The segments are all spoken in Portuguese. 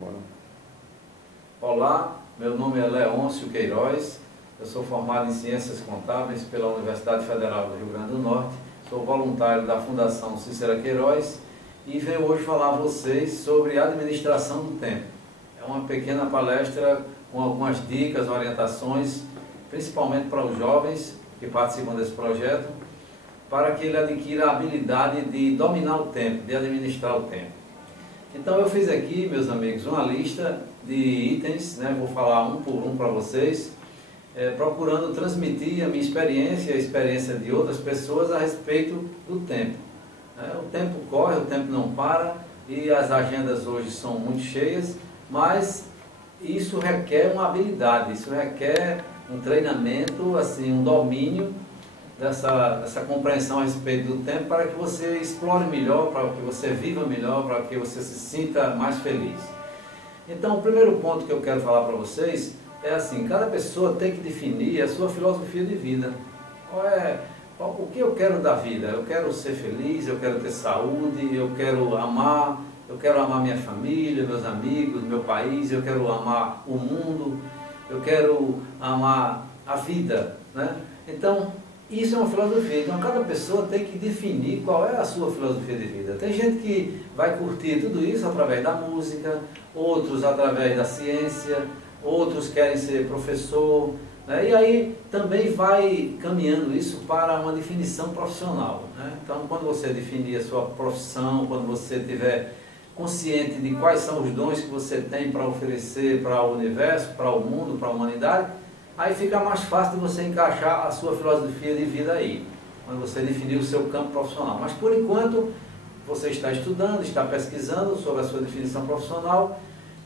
Bora. Olá, meu nome é Leôncio Queiroz, eu sou formado em Ciências Contábeis pela Universidade Federal do Rio Grande do Norte, sou voluntário da Fundação Cícera Queiroz e venho hoje falar a vocês sobre administração do tempo. É uma pequena palestra com algumas dicas, orientações, principalmente para os jovens que participam desse projeto, para que ele adquira a habilidade de dominar o tempo, de administrar o tempo. Então eu fiz aqui, meus amigos, uma lista de itens, vou falar um por um para vocês, procurando transmitir a minha experiência e a experiência de outras pessoas a respeito do tempo. O tempo corre, o tempo não para e as agendas hoje são muito cheias, mas isso requer uma habilidade, isso requer um treinamento, assim, um domínio dessa compreensão a respeito do tempo para que você explore melhor, para que você viva melhor, para que você se sinta mais feliz. Então, o primeiro ponto que eu quero falar para vocês é assim: cada pessoa tem que definir a sua filosofia de vida. O que eu quero da vida? Eu quero ser feliz, eu quero ter saúde, eu quero amar minha família, meus amigos, meu país, eu quero amar o mundo, eu quero amar a vida, Então, isso é uma filosofia. Então, cada pessoa tem que definir qual é a sua filosofia de vida. Tem gente que vai curtir tudo isso através da música, outros através da ciência, outros querem ser professor, E aí também vai caminhando isso para uma definição profissional, Então, quando você definir a sua profissão, quando você estiver consciente de quais são os dons que você tem para oferecer para o universo, para o mundo, para a humanidade, aí fica mais fácil de você encaixar a sua filosofia de vida aí, quando você definir o seu campo profissional. Mas por enquanto, você está estudando, está pesquisando sobre a sua definição profissional,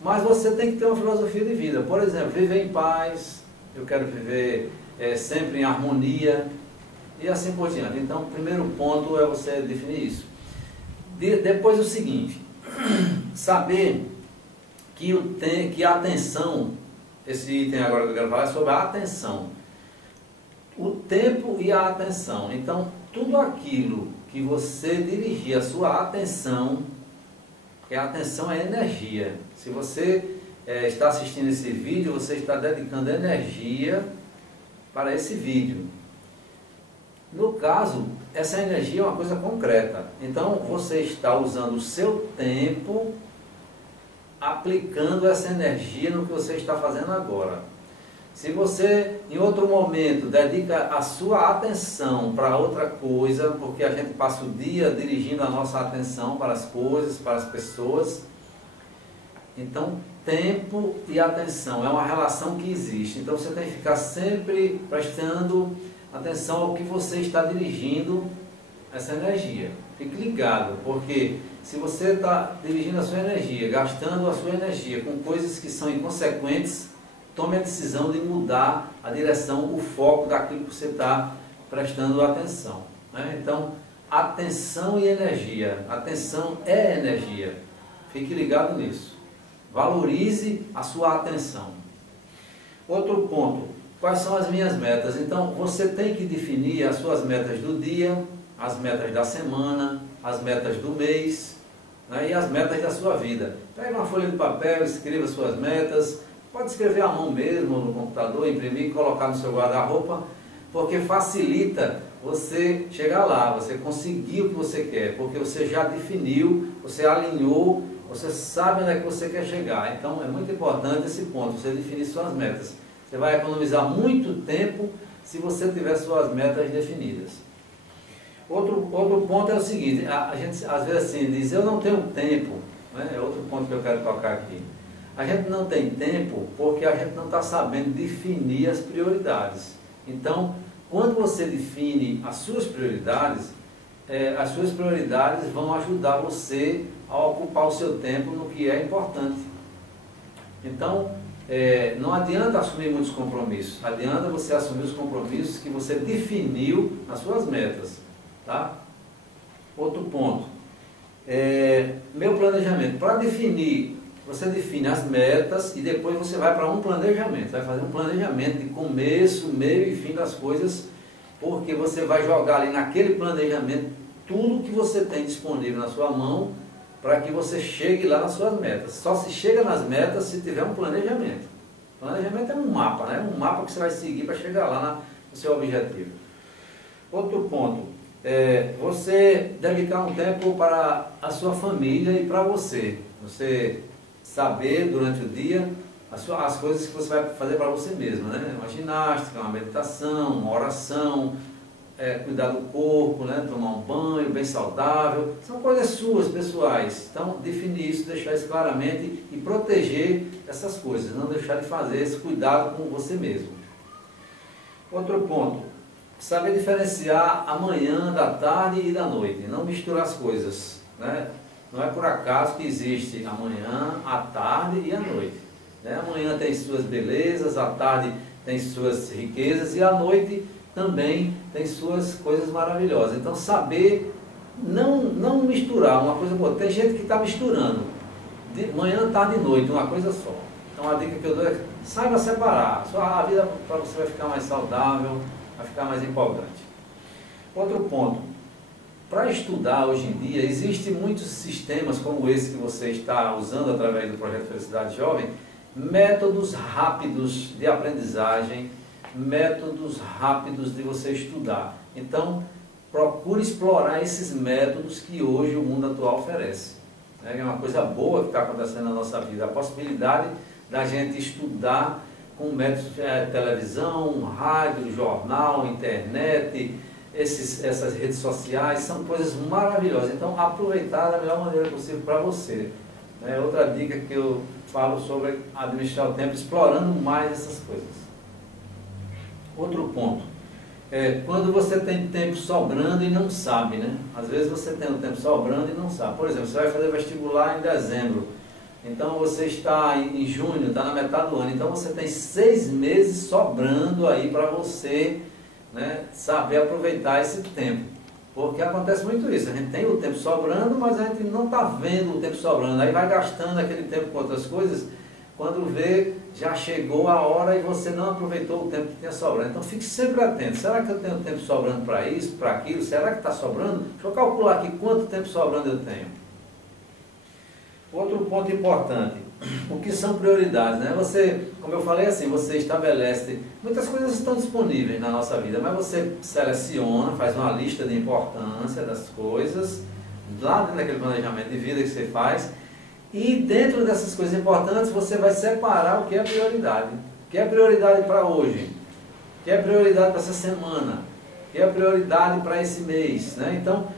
mas você tem que ter uma filosofia de vida. Por exemplo, viver em paz, eu quero viver sempre em harmonia, e assim por diante. Então, o primeiro ponto é você definir isso. Depois o seguinte, saber que a atenção, esse item agora que eu quero falar é sobre a atenção. O tempo e a atenção. Então, tudo aquilo que você dirigir a sua atenção, porque a atenção é energia. Se você está assistindo esse vídeo, você está dedicando energia para esse vídeo. No caso, essa energia é uma coisa concreta. Então, você está usando o seu tempo aplicando essa energia no que você está fazendo agora. Se você, em outro momento, dedica a sua atenção para outra coisa, porque a gente passa o dia dirigindo a nossa atenção para as coisas, para as pessoas, então, tempo e atenção é uma relação que existe. Então, você tem que ficar sempre prestando atenção ao que você está dirigindo essa energia. Fique ligado, porque se você está dirigindo a sua energia, gastando a sua energia com coisas que são inconsequentes, tome a decisão de mudar a direção, o foco daquilo que você está prestando atenção. Então, atenção e energia. Atenção é energia. Fique ligado nisso. Valorize a sua atenção. Outro ponto. Quais são as minhas metas? Então, você tem que definir as suas metas do dia, as metas da semana, as metas do mês, e as metas da sua vida. Pega uma folha de papel, escreva suas metas, pode escrever à mão mesmo, no computador, imprimir e colocar no seu guarda-roupa, porque facilita você chegar lá, você conseguir o que você quer, porque você já definiu, você alinhou, você sabe onde é que você quer chegar. Então, é muito importante esse ponto, você definir suas metas. Você vai economizar muito tempo se você tiver suas metas definidas. Outro ponto é o seguinte: a gente às vezes assim diz, eu não tenho tempo, É outro ponto que eu quero tocar aqui. A gente não tem tempo porque a gente não está sabendo definir as prioridades. Então, quando você define as suas prioridades vão ajudar você a ocupar o seu tempo no que é importante. Então, não adianta assumir muitos compromissos, adianta você assumir os compromissos que você definiu nas suas metas, tá? Outro ponto, meu planejamento. Para definir, você define as metas e depois você vai para um planejamento, vai fazer um planejamento de começo, meio e fim das coisas, porque você vai jogar ali naquele planejamento tudo que você tem disponível na sua mão para que você chegue lá nas suas metas. Só se chega nas metas se tiver um planejamento. Planejamento é um mapa, né? Um mapa que você vai seguir para chegar lá no seu objetivo. Outro ponto, você dedicar um tempo para a sua família e para você. Você saber durante o dia as coisas que você vai fazer para você mesmo, né? Uma ginástica, uma meditação, uma oração, cuidar do corpo, né? Tomar um banho bem saudável, são coisas suas, pessoais. Então, definir isso, deixar isso claramente e proteger essas coisas, não deixar de fazer esse cuidado com você mesmo. Outro ponto, saber diferenciar a manhã da tarde e da noite, não misturar as coisas, né? Não é por acaso que existe a manhã, a tarde e a noite, né? A manhã tem suas belezas, a tarde tem suas riquezas e a noite também tem suas coisas maravilhosas. Então, saber não misturar uma coisa com outra. Tem gente que está misturando de manhã, tarde e noite, uma coisa só. Então, a dica que eu dou é saiba separar. A vida para você vai ficar mais saudável, vai ficar mais empolgante. Outro ponto. Para estudar hoje em dia, existem muitos sistemas como esse que você está usando através do Projeto Felicidade Jovem, métodos rápidos de aprendizagem, métodos rápidos de você estudar. Então, procure explorar esses métodos que hoje o mundo atual oferece. É uma coisa boa que está acontecendo na nossa vida, a possibilidade da gente estudar com métodos de televisão, rádio, jornal, internet, essas redes sociais, são coisas maravilhosas. Então, aproveitar da melhor maneira possível para você. Outra dica que eu falo sobre administrar o tempo, explorando mais essas coisas. Outro ponto, quando você tem tempo sobrando e não sabe, né? Às vezes você tem o tempo sobrando e não sabe. Por exemplo, você vai fazer vestibular em dezembro, então você está em junho, está na metade do ano, então você tem 6 meses sobrando aí para você, né, saber aproveitar esse tempo. Porque acontece muito isso, a gente tem o tempo sobrando, mas a gente não está vendo o tempo sobrando, aí vai gastando aquele tempo com outras coisas. Quando vê, já chegou a hora e você não aproveitou o tempo que tinha sobrando. Então fique sempre atento. Será que eu tenho tempo sobrando para isso, para aquilo? Será que está sobrando? Deixa eu calcular aqui quanto tempo sobrando eu tenho. Outro ponto importante, o que são prioridades, né? Você, como eu falei assim, você estabelece, muitas coisas estão disponíveis na nossa vida, mas você seleciona, faz uma lista de importância das coisas, lá dentro daquele planejamento de vida que você faz, e dentro dessas coisas importantes você vai separar o que é prioridade. O que é prioridade para hoje? O que é prioridade para essa semana? O que é prioridade para esse mês, né? Então,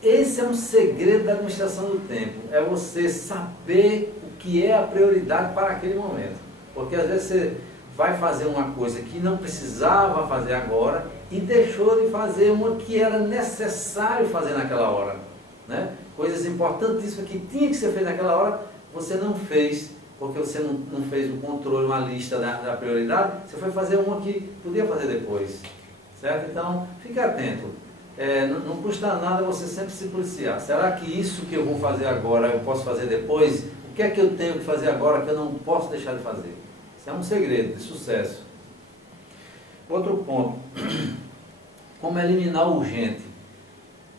esse é um segredo da administração do tempo. É você saber o que é a prioridade para aquele momento. Porque às vezes você vai fazer uma coisa que não precisava fazer agora e deixou de fazer uma que era necessário fazer naquela hora, né? Coisas importantíssimas que tinha que ser feita naquela hora, você não fez, porque você não fez o controle, uma lista da prioridade, você foi fazer uma que podia fazer depois, certo? Então, fique atento. Não custa nada você sempre se policiar. Será que isso que eu vou fazer agora eu posso fazer depois? O que é que eu tenho que fazer agora que eu não posso deixar de fazer? Isso é um segredo de sucesso. Outro ponto, como eliminar o urgente.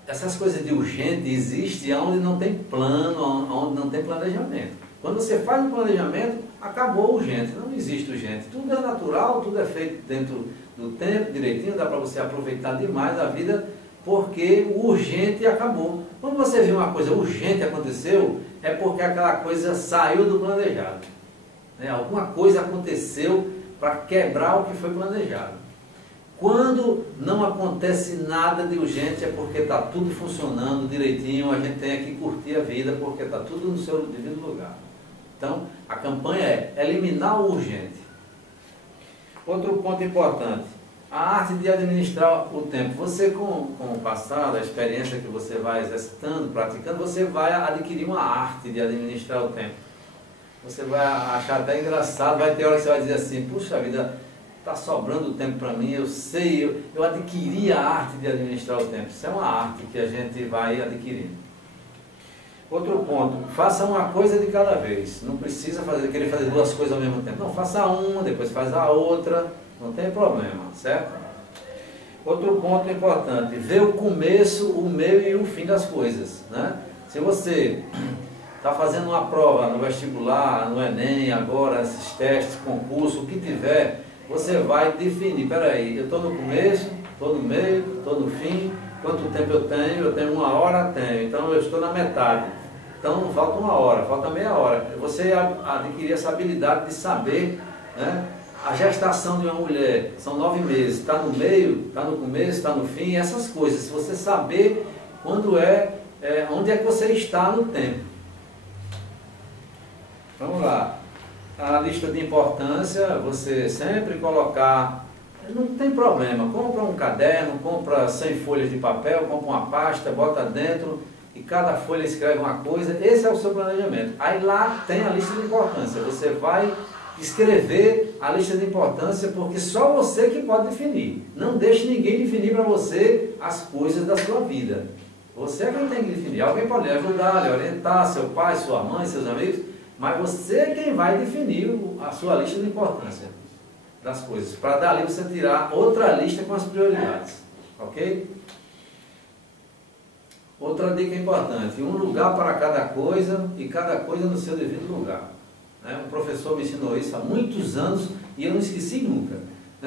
Essas coisas de urgente existem onde não tem plano, onde não tem planejamento. Quando você faz um planejamento, acabou o urgente, não existe urgente. Tudo é natural, tudo é feito dentro do tempo, direitinho, dá para você aproveitar demais a vida, porque o urgente acabou. Quando você vê uma coisa urgente aconteceu, é porque aquela coisa saiu do planejado, né? Alguma coisa aconteceu para quebrar o que foi planejado. Quando não acontece nada de urgente é porque está tudo funcionando direitinho, a gente tem que curtir a vida porque está tudo no seu devido lugar. Então, a campanha é eliminar o urgente. Outro ponto importante, a arte de administrar o tempo. Você, com o passado, a experiência que você vai exercitando, praticando, você vai adquirir uma arte de administrar o tempo. Você vai achar até engraçado, vai ter hora que você vai dizer assim, puxa vida, está sobrando tempo para mim, eu sei, eu adquiri a arte de administrar o tempo. Isso é uma arte que a gente vai adquirindo. Outro ponto, faça uma coisa de cada vez. Não precisa querer fazer 2 coisas ao mesmo tempo. Não, faça uma, depois faz a outra, não tem problema, certo? Outro ponto importante, ver o começo, o meio e o fim das coisas, né? Se você está fazendo uma prova no vestibular, no Enem, agora, esses testes, concurso, o que tiver, você vai definir, peraí, eu estou no começo, estou no meio, estou no fim, quanto tempo eu tenho? Eu tenho 1 hora? Tenho, então eu estou na metade. Então não falta 1 hora, falta meia hora. Você adquirir essa habilidade de saber, né? A gestação de uma mulher são 9 meses, está no meio, está no começo, está no fim, essas coisas. Se você saber quando onde é que você está no tempo. Vamos lá. A lista de importância, você sempre colocar, não tem problema, compra um caderno, compra 100 folhas de papel, compra uma pasta, bota dentro e cada folha escreve uma coisa, esse é o seu planejamento. Aí lá tem a lista de importância, você vai escrever a lista de importância porque só você que pode definir. Não deixe ninguém definir para você as coisas da sua vida. Você é quem tem que definir. Alguém pode lhe ajudar, lhe orientar, seu pai, sua mãe, seus amigos, mas você é quem vai definir a sua lista de importância das coisas, para dali você tirar outra lista com as prioridades, ok? Outra dica importante, um lugar para cada coisa e cada coisa no seu devido lugar. Um professor me ensinou isso há muitos anos e eu não esqueci nunca.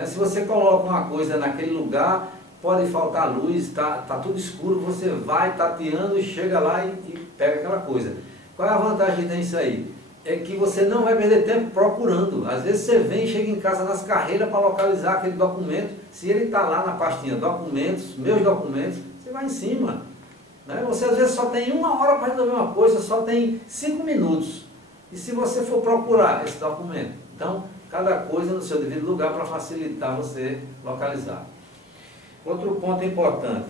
Se você coloca uma coisa naquele lugar, pode faltar luz, tá tudo escuro, você vai tateando e chega lá e pega aquela coisa. Qual é a vantagem disso aí? É que você não vai perder tempo procurando. Às vezes você vem e chega em casa nas carreiras para localizar aquele documento. Se ele está lá na pastinha documentos, meus documentos, você vai em cima. Você às vezes só tem 1 hora para resolver uma coisa, só tem 5 minutos. E se você for procurar esse documento? Então, cada coisa no seu devido lugar para facilitar você localizar. Outro ponto importante.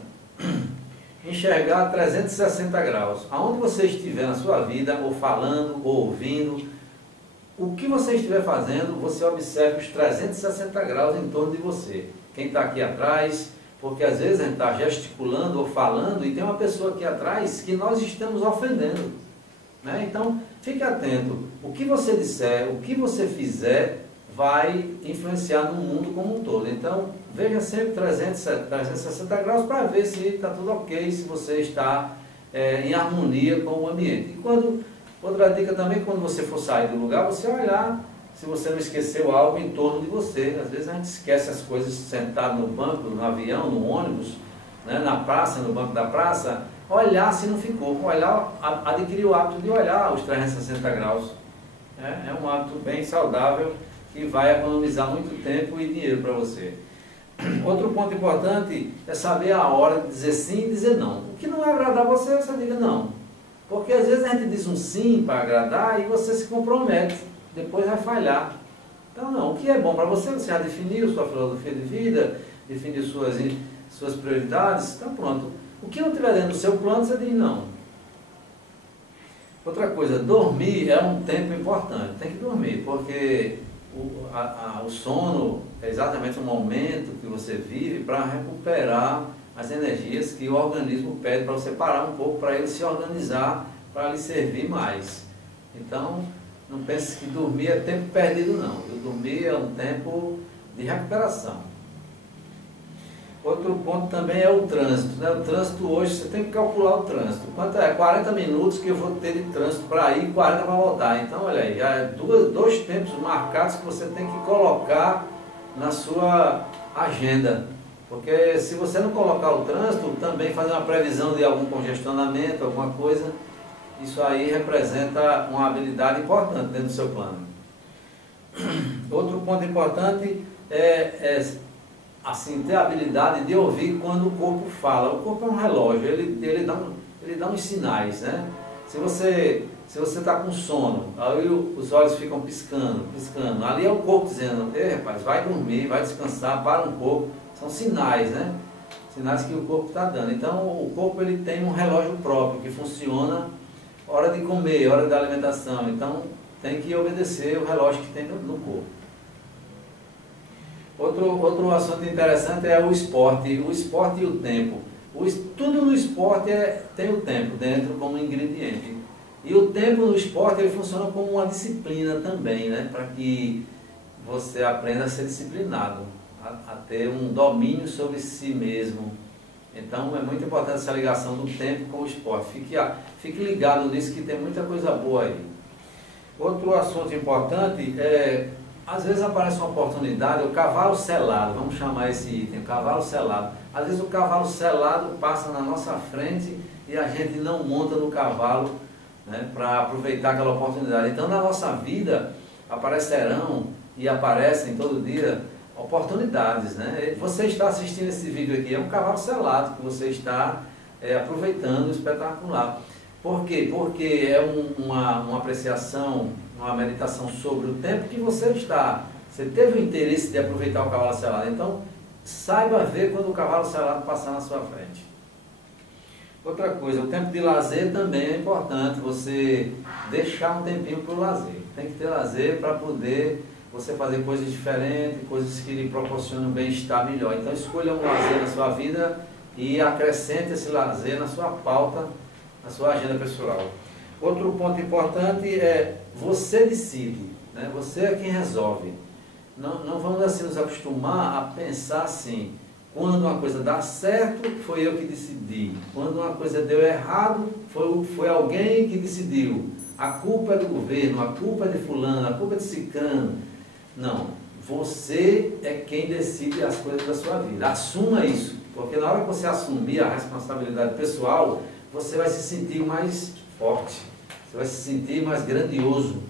Enxergar 360 graus. Aonde você estiver na sua vida, ou falando, ou ouvindo, o que você estiver fazendo, você observe os 360 graus em torno de você. Quem está aqui atrás, porque às vezes a gente está gesticulando ou falando e tem uma pessoa aqui atrás que nós estamos ofendendo. Então, fique atento. O que você disser, o que você fizer, vai influenciar no mundo como um todo. Então, veja sempre 360 graus para ver se está tudo ok, se você está em harmonia com o ambiente. E outra dica também, quando você for sair do lugar, você olhar se você não esqueceu algo em torno de você. Às vezes a gente esquece as coisas sentado no banco, no avião, no ônibus, na praça, no banco da praça, olhar se não ficou, adquirir o hábito de olhar os 360 graus. É um hábito bem saudável, que vai economizar muito tempo e dinheiro para você. Outro ponto importante é saber a hora de dizer sim e dizer não. O que não agradar você, você diga não. Porque às vezes a gente diz um sim para agradar e você se compromete, depois vai falhar. Então não, o que é bom para você, você já definiu sua filosofia de vida, definiu suas prioridades, então pronto. O que não estiver dentro do seu plano, você diz não. Outra coisa, dormir é um tempo importante, tem que dormir, porque o sono é exatamente o momento que você vive para recuperar as energias que o organismo pede para você parar um pouco, para ele se organizar, para lhe servir mais. Então, não pense que dormir é tempo perdido, não. Dormir é um tempo de recuperação. Outro ponto também é o trânsito. O trânsito hoje, você tem que calcular o trânsito. Quanto é? 40 minutos que eu vou ter de trânsito para ir e 40 para voltar. Então, olha aí, já é dois tempos marcados que você tem que colocar na sua agenda. Porque se você não colocar o trânsito, também fazer uma previsão de algum congestionamento, alguma coisa, isso aí representa uma habilidade importante dentro do seu plano. Outro ponto importante é assim, ter a habilidade de ouvir quando o corpo fala. O corpo é um relógio, ele dá uns sinais, Se você está com sono, aí os olhos ficam piscando, ali é o corpo dizendo, ei rapaz, vai dormir, vai descansar, para um pouco. São sinais, Sinais que o corpo está dando. Então o corpo ele tem um relógio próprio que funciona, hora de comer, hora da alimentação. Então tem que obedecer o relógio que tem no corpo. Outro assunto interessante é o esporte e o tempo. Tudo no esporte tem o tempo dentro como ingrediente. E o tempo no esporte ele funciona como uma disciplina também, para que você aprenda a ser disciplinado, a ter um domínio sobre si mesmo. Então é muito importante essa ligação do tempo com o esporte. Fique ligado nisso que tem muita coisa boa aí. Outro assunto importante é, às vezes aparece uma oportunidade, o cavalo selado, vamos chamar esse item, o cavalo selado. Às vezes o cavalo selado passa na nossa frente e a gente não monta no cavalo, né, para aproveitar aquela oportunidade. Então na nossa vida aparecerão e aparecem todo dia oportunidades, né? Você está assistindo esse vídeo aqui, é um cavalo selado que você está aproveitando, espetacular. Por quê? Porque é uma apreciação, uma meditação sobre o tempo que você teve o interesse de aproveitar o cavalo selado. Então, saiba ver quando o cavalo selado passar na sua frente. Outra coisa, o tempo de lazer também é importante, você deixar um tempinho para o lazer. Tem que ter lazer para poder você fazer coisas diferentes, coisas que lhe proporcionam bem-estar melhor. Então escolha um lazer na sua vida e acrescente esse lazer na sua pauta, na sua agenda pessoal. Outro ponto importante é você decide, né? Você é quem resolve. Não vamos assim nos acostumar a pensar assim, quando uma coisa dá certo, foi eu que decidi. Quando uma coisa deu errado, foi alguém que decidiu. A culpa é do governo, a culpa é de fulano, a culpa é de ciclano. Não, você é quem decide as coisas da sua vida. Assuma isso, porque na hora que você assumir a responsabilidade pessoal, você vai se sentir mais forte, você vai se sentir mais grandioso.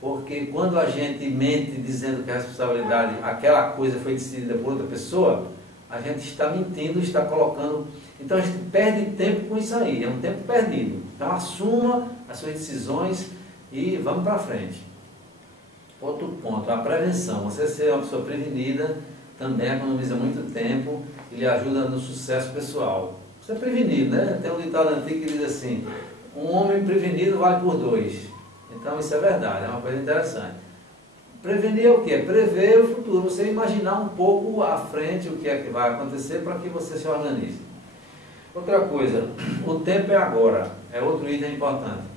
Porque quando a gente mente dizendo que a responsabilidade, aquela coisa foi decidida por outra pessoa, a gente está mentindo, está colocando... Então a gente perde tempo com isso aí, é um tempo perdido. Então assuma as suas decisões e vamos para frente. Outro ponto, a prevenção. Você ser uma pessoa prevenida também economiza muito tempo e lhe ajuda no sucesso pessoal. Você é prevenido, né? Tem um ditado antigo que diz assim, um homem prevenido vale por dois. Então isso é verdade, é uma coisa interessante. Prevenir é o quê? Prever o futuro, você imaginar um pouco à frente o que é que vai acontecer para que você se organize. Outra coisa, o tempo é agora, é outro item importante.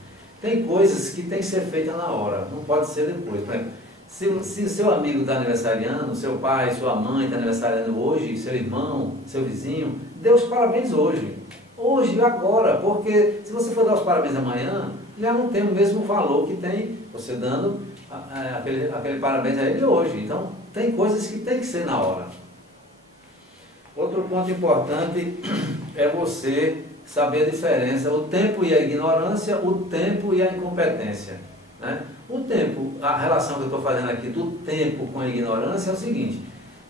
Tem coisas que tem que ser feitas na hora, não pode ser depois. Por exemplo, se seu amigo está aniversariando, seu pai, sua mãe está aniversariando hoje, seu irmão, seu vizinho, dê os parabéns hoje. Hoje, agora, porque se você for dar os parabéns amanhã, já não tem o mesmo valor que tem você dando aquele parabéns a ele hoje. Então, tem coisas que tem que ser na hora. Outro ponto importante é você saber a diferença, o tempo e a ignorância, o tempo e a incompetência, né? O tempo, a relação que eu estou fazendo aqui do tempo com a ignorância é o seguinte,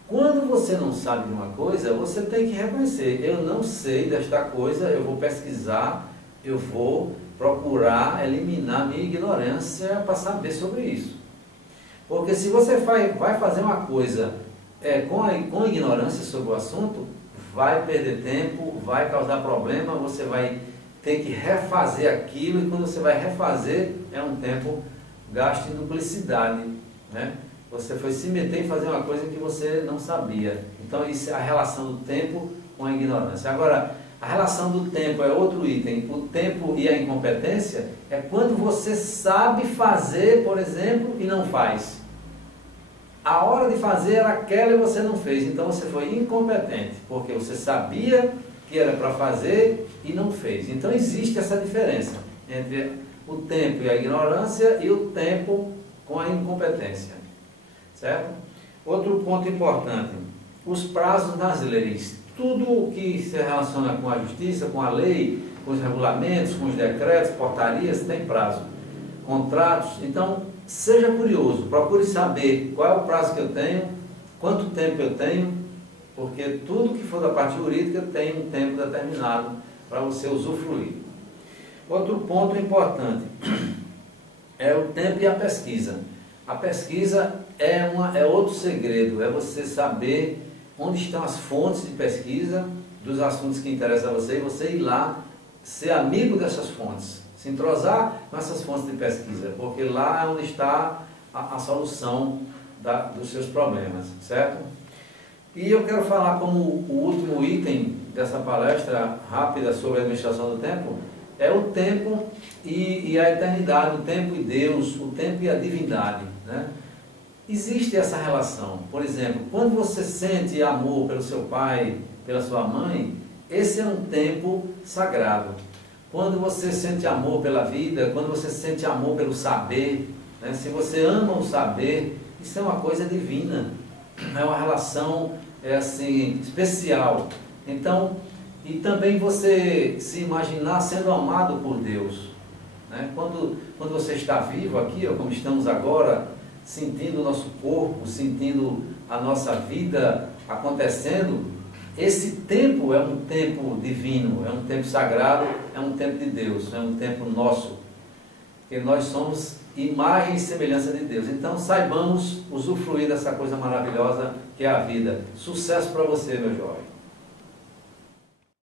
quando você não sabe de uma coisa, você tem que reconhecer, eu não sei desta coisa, eu vou pesquisar, eu vou procurar eliminar minha ignorância para saber sobre isso. Porque se você vai fazer uma coisa com ignorância sobre o assunto, vai perder tempo, vai causar problema, você vai ter que refazer aquilo, e quando você vai refazer, é um tempo gasto em duplicidade, né? Você foi se meter em fazer uma coisa que você não sabia. Então isso é a relação do tempo com a ignorância. Agora, a relação do tempo é outro item. O tempo e a incompetência é quando você sabe fazer, por exemplo, e não faz. A hora de fazer era aquela e você não fez, então você foi incompetente, porque você sabia que era para fazer e não fez. Então existe essa diferença entre o tempo e a ignorância e o tempo com a incompetência, certo? Outro ponto importante, os prazos das leis. Tudo que se relaciona com a justiça, com a lei, com os regulamentos, com os decretos, portarias, tem prazo. Contratos, então... Seja curioso, procure saber qual é o prazo que eu tenho, quanto tempo eu tenho, porque tudo que for da parte jurídica tem um tempo determinado para você usufruir. Outro ponto importante é o tempo e a pesquisa. A pesquisa é outro segredo, é você saber onde estão as fontes de pesquisa dos assuntos que interessam a você e você ir lá ser amigo dessas fontes. Se entrosar com essas fontes de pesquisa, porque lá é onde está a solução dos seus problemas, certo? E eu quero falar como o último item dessa palestra rápida sobre a administração do tempo, é o tempo e a eternidade, o tempo e Deus, o tempo e a divindade, né? Existe essa relação. Por exemplo, quando você sente amor pelo seu pai, pela sua mãe, esse é um tempo sagrado. Quando você sente amor pela vida, quando você sente amor pelo saber, né? Se você ama o saber, isso é uma coisa divina, é uma relação assim, especial. Então, e também você se imaginar sendo amado por Deus, né? Quando você está vivo aqui, como estamos agora, sentindo o nosso corpo, sentindo a nossa vida acontecendo, esse tempo é um tempo divino, é um tempo sagrado, é um tempo de Deus, é um tempo nosso, porque nós somos imagem e semelhança de Deus. Então saibamos usufruir dessa coisa maravilhosa que é a vida. Sucesso para você, meu jovem.